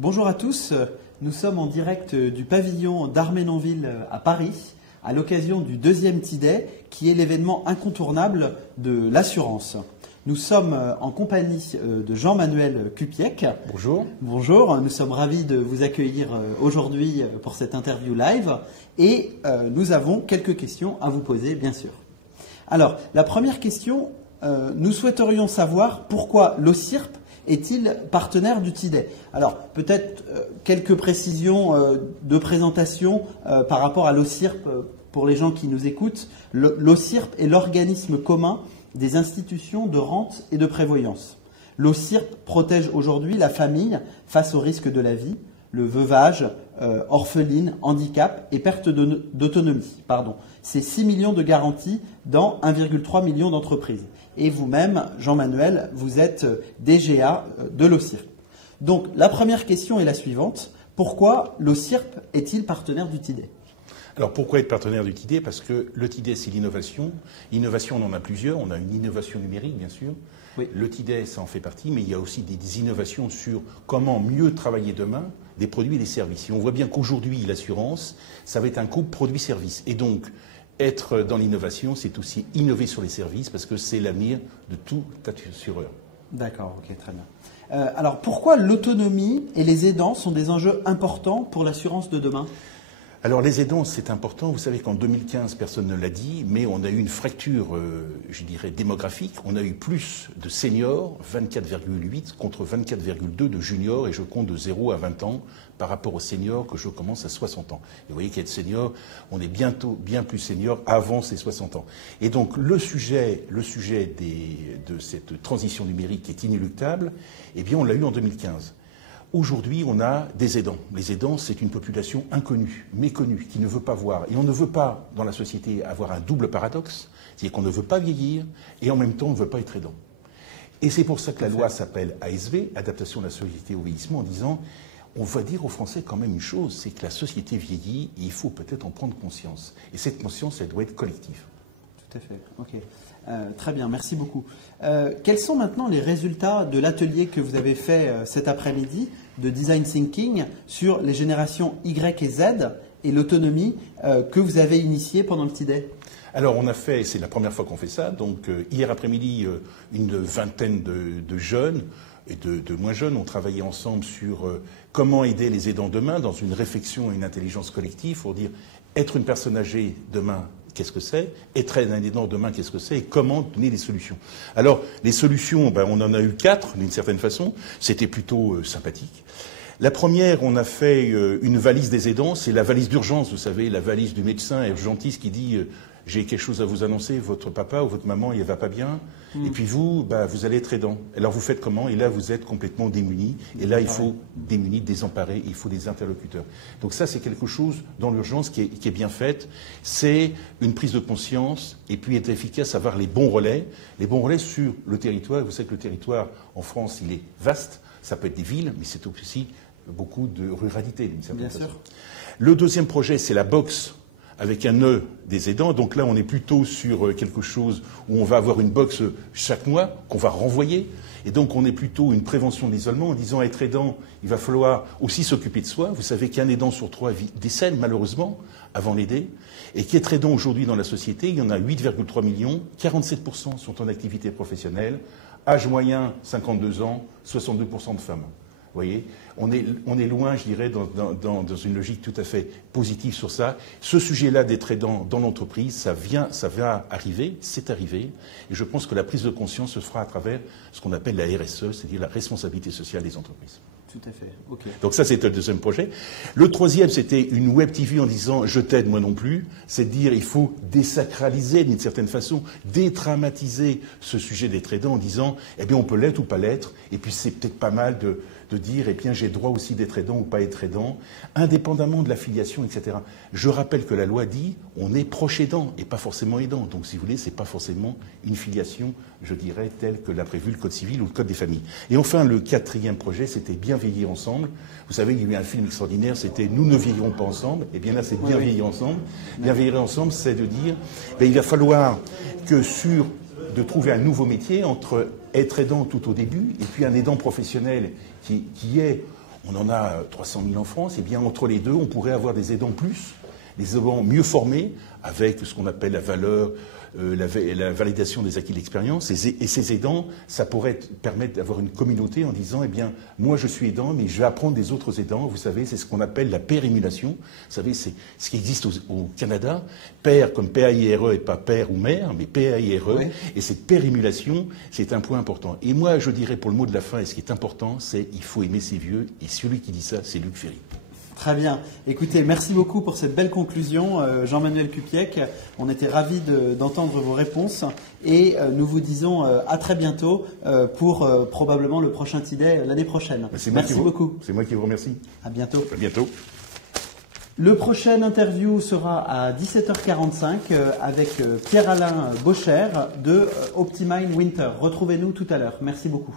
Bonjour à tous, nous sommes en direct du pavillon d'Arménonville à Paris à l'occasion du deuxième TIDAY qui est l'événement incontournable de l'assurance. Nous sommes en compagnie de Jean-Manuel Kupiec. Bonjour. Bonjour, nous sommes ravis de vous accueillir aujourd'hui pour cette interview live et nous avons quelques questions à vous poser bien sûr. Alors, la première question, nous souhaiterions savoir pourquoi l'OCIRP est-il partenaire du TIDAY? Alors, peut-être quelques précisions de présentation par rapport à l'OCIRP pour les gens qui nous écoutent. L'OCIRP est l'organisme commun des institutions de rente et de prévoyance. L'OCIRP protège aujourd'hui la famille face aux risques de la vie, le veuvage, orpheline, handicap et perte d'autonomie. C'est 6 millions de garanties dans 1,3 million d'entreprises. Et vous-même, Jean-Manuel, vous êtes DGA de l'OCIRP. Donc, la première question est la suivante. Pourquoi l'OCIRP est-il partenaire du TIDAY? Alors, pourquoi être partenaire du TIDAY? Parce que le TIDAY, c'est l'innovation. L'innovation, on en a plusieurs. On a une innovation numérique, bien sûr. Oui. Le TIDAY, ça en fait partie, mais il y a aussi des innovations sur comment mieux travailler demain des produits et des services. Et on voit bien qu'aujourd'hui, l'assurance, ça va être un couple produit-service. Et donc, être dans l'innovation, c'est aussi innover sur les services parce que c'est l'avenir de tout assureur. D'accord, ok, très bien. Alors, pourquoi l'autonomie et les aidants sont des enjeux importants pour l'assurance de demain? Alors, les aidants, c'est important. Vous savez qu'en 2015, personne ne l'a dit, mais on a eu une fracture, je dirais, démographique. On a eu plus de seniors, 24,8 contre 24,2 de juniors, et je compte de 0 à 20 ans par rapport aux seniors que je commence à 60 ans. Et vous voyez qu'être senior, on est bientôt bien plus senior avant ces 60 ans. Et donc, le sujet de cette transition numérique est inéluctable. Eh bien, on l'a eu en 2015. Aujourd'hui, on a des aidants. Les aidants, c'est une population inconnue, méconnue, qui ne veut pas voir. Et on ne veut pas, dans la société, avoir un double paradoxe, c'est-à-dire qu'on ne veut pas vieillir et en même temps, on ne veut pas être aidant. Et c'est pour ça que la loi s'appelle ASV, Adaptation de la société au vieillissement, en disant, on va dire aux Français quand même une chose, c'est que la société vieillit et il faut peut-être en prendre conscience. Et cette conscience, elle doit être collective. Tout à fait, ok. Très bien, merci beaucoup. Quels sont maintenant les résultats de l'atelier que vous avez fait cet après-midi de Design Thinking sur les générations Y et Z et l'autonomie que vous avez initié pendant le TIDAY? Alors on a fait, c'est la première fois qu'on fait ça, donc hier après-midi, une vingtaine de jeunes et de moins jeunes ont travaillé ensemble sur comment aider les aidants demain dans une réflexion et une intelligence collective pour dire être une personne âgée demain, qu'est-ce que c'est? Être un aidant demain, qu'est-ce que c'est? Et comment donner des solutions? Alors, les solutions, on en a eu 4, d'une certaine façon. C'était plutôt sympathique. La première, on a fait une valise des aidants. C'est la valise d'urgence, vous savez, la valise du médecin urgentiste qui dit j'ai quelque chose à vous annoncer, votre papa ou votre maman, il ne va pas bien. Et puis vous, vous allez être aidant. Alors vous faites comment? Et là, vous êtes complètement démunis. Et là, il faut démunis, désemparés, il faut des interlocuteurs. Donc ça, c'est quelque chose dans l'urgence qui est bien faite. C'est une prise de conscience et puis être efficace, avoir les bons relais. Les bons relais sur le territoire. Vous savez que le territoire, en France, il est vaste. Ça peut être des villes, mais c'est aussi beaucoup de ruralité, d'une certaine façon. Bien sûr. Le deuxième projet, c'est la box avec un E des aidants. Donc là, on est plutôt sur quelque chose où on va avoir une box chaque mois qu'on va renvoyer. Et donc, on est plutôt une prévention de l'isolement en disant à être aidant, il va falloir aussi s'occuper de soi. Vous savez qu'un aidant sur 3 décède, malheureusement, avant l'aider. Et qu'être aidant aujourd'hui dans la société, il y en a 8,3 millions. 47% sont en activité professionnelle. Âge moyen, 52 ans, 62% de femmes. Vous voyez, on est loin, je dirais, dans une logique tout à fait positive sur ça. Ce sujet-là d'être aidant dans l'entreprise, ça va arriver, c'est arrivé. Et je pense que la prise de conscience se fera à travers ce qu'on appelle la RSE, c'est-à-dire la responsabilité sociale des entreprises. Tout à fait, ok. Donc ça, c'était le deuxième projet. Le troisième, c'était une web TV en disant « je t'aide, moi non plus ». C'est de dire il faut désacraliser d'une certaine façon, dédramatiser ce sujet d'être aidant en disant « eh bien, on peut l'être ou pas l'être ». Et puis, c'est peut-être pas mal de dire eh bien, j'ai droit aussi d'être aidant ou pas être aidant, indépendamment de l'affiliation, etc. Je rappelle que la loi dit on est proche aidant et pas forcément aidant. Donc, si vous voulez, c'est pas forcément une filiation, je dirais, telle que l'a prévu le Code civil ou le Code des familles. Et enfin, le quatrième projet, c'était bien vieillir ensemble. Vous savez, il y a eu un film extraordinaire, c'était Nous ne vieillirons pas ensemble. Eh bien là, c'est bien vieillir ensemble. Bien vieillir ensemble, c'est de dire il va falloir que de trouver un nouveau métier entre être aidant tout au début et puis un aidant professionnel qui est, on en a 300 000 en France, et bien entre les deux, on pourrait avoir des aidants plus, des aidants mieux formés, avec ce qu'on appelle la valeur, la validation des acquis de l'expérience. Et ces aidants, ça pourrait permettre d'avoir une communauté en disant, eh bien, moi je suis aidant, mais je vais apprendre des autres aidants. Vous savez, c'est ce qu'on appelle la pair-émulation. Vous savez, c'est ce qui existe au Canada. Pair comme P-A-I-R-E et pas père ou mère, mais P-A-I-R-E. Oui. Et cette pair-émulation, c'est un point important. Et moi, je dirais pour le mot de la fin, et ce qui est important, c'est il faut aimer ses vieux. Et celui qui dit ça, c'est Luc Ferry. Très bien. Écoutez, merci beaucoup pour cette belle conclusion, Jean-Manuel Kupiec. On était ravis d'entendre vos réponses et nous vous disons à très bientôt pour probablement le prochain TIDES l'année prochaine. Merci beaucoup. C'est moi qui vous remercie. À bientôt. À bientôt. Le prochain interview sera à 17h45 avec Pierre-Alain Bocher de Optimine Winter. Retrouvez-nous tout à l'heure. Merci beaucoup.